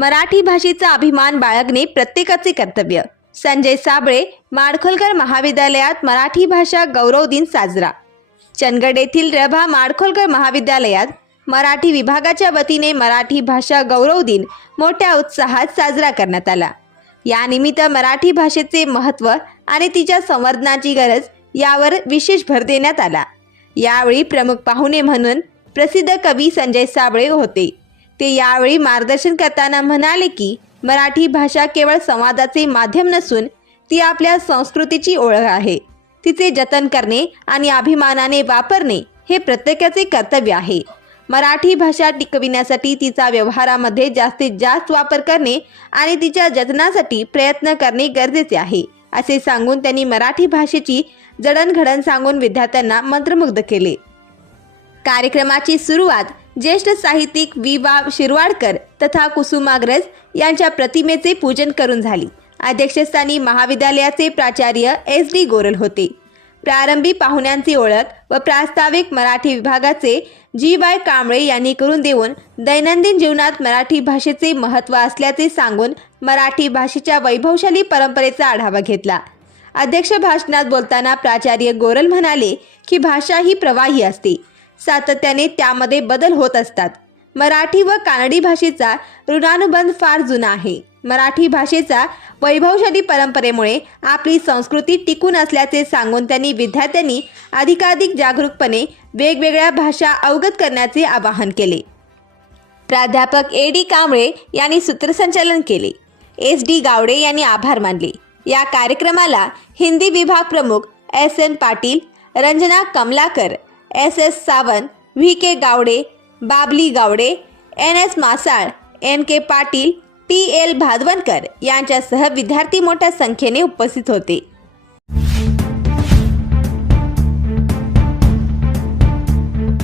मराठी भाषेचा अभिमान बाळगणे प्रत्येकाचे कर्तव्य. संजय साबळे माडखोलकर महाविद्यालयात मराठी भाषा गौरव दिन साजरा. चंदगड येथील रभा माडखोलकर महाविद्यालयात मराठी विभागाच्या वतीने मराठी भाषा गौरव दिन मोठ्या उत्साहात साजरा करण्यात आला. यानिमित्त मराठी भाषेचे महत्त्व आणि तिच्या संवर्धनाची गरज यावर विशेष भर देण्यात आला. यावेळी प्रमुख पाहुणे म्हणून प्रसिद्ध कवी संजय साबळे होते. ते यावेळी मार्गदर्शन करताना म्हणाले की मराठी भाषा केवळ संवादाचे माध्यम नसून ती आपल्या संस्कृतीची ओळख आहे. तिचे जतन करणे आणि अभिमानाने वापरणे हे प्रत्येकाचे कर्तव्य आहे. मराठी भाषा टिकविण्यासाठी तिचा व्यवहारामध्ये जास्तीत जास्त वापर करणे आणि तिच्या जतनासाठी प्रयत्न करणे गरजेचे आहे असे सांगून त्यांनी मराठी भाषेची जडणघडण सांगून विद्यार्थ्यांना मंत्रमुग्ध केले. कार्यक्रमाची सुरुवात ज्येष्ठ साहित्यिक वि वा शिरवाडकर तथा कुसुमाग्रज यांच्या प्रतिमेचे पूजन करून झाली. अध्यक्षस्थानी महाविद्यालयाचे प्राचार्य एस डी गोरल होते. प्रारंभी पाहुण्यांची ओळख व प्रास्ताविक मराठी विभागाचे जी वाय कांबळे यांनी करून देऊन दैनंदिन जीवनात मराठी भाषेचे महत्त्व असल्याचे सांगून मराठी भाषेच्या वैभवशाली परंपरेचा आढावा घेतला. अध्यक्ष भाषणात बोलताना प्राचार्य गोरल म्हणाले की भाषा ही प्रवाही असते. सातत्याने त्यामध्ये बदल होत असतात. मराठी व कानडी भाषेचा ऋणानुबंध फार जुना आहे. मराठी भाषेचा वैभवशाली परंपरेमुळे आपली संस्कृती टिकून असल्याचे सांगून त्यांनी विद्यार्थ्यांनी अधिकाधिक जागरूकपणे वेगवेगळ्या भाषा अवगत करण्याचे आवाहन केले. प्राध्यापक ए डी कांबळे यांनी सूत्रसंचालन केले. एस डी गावडे यांनी आभार मानले. या कार्यक्रमाला हिंदी विभाग प्रमुख S N Patil Ranjana Kamalakar S S Sawant V K Gawade Babali Gawade N S Masal N K Patil P L Bhadavankar यांच्यासह विद्यार्थी मोठ्या संख्येने उपस्थित होते.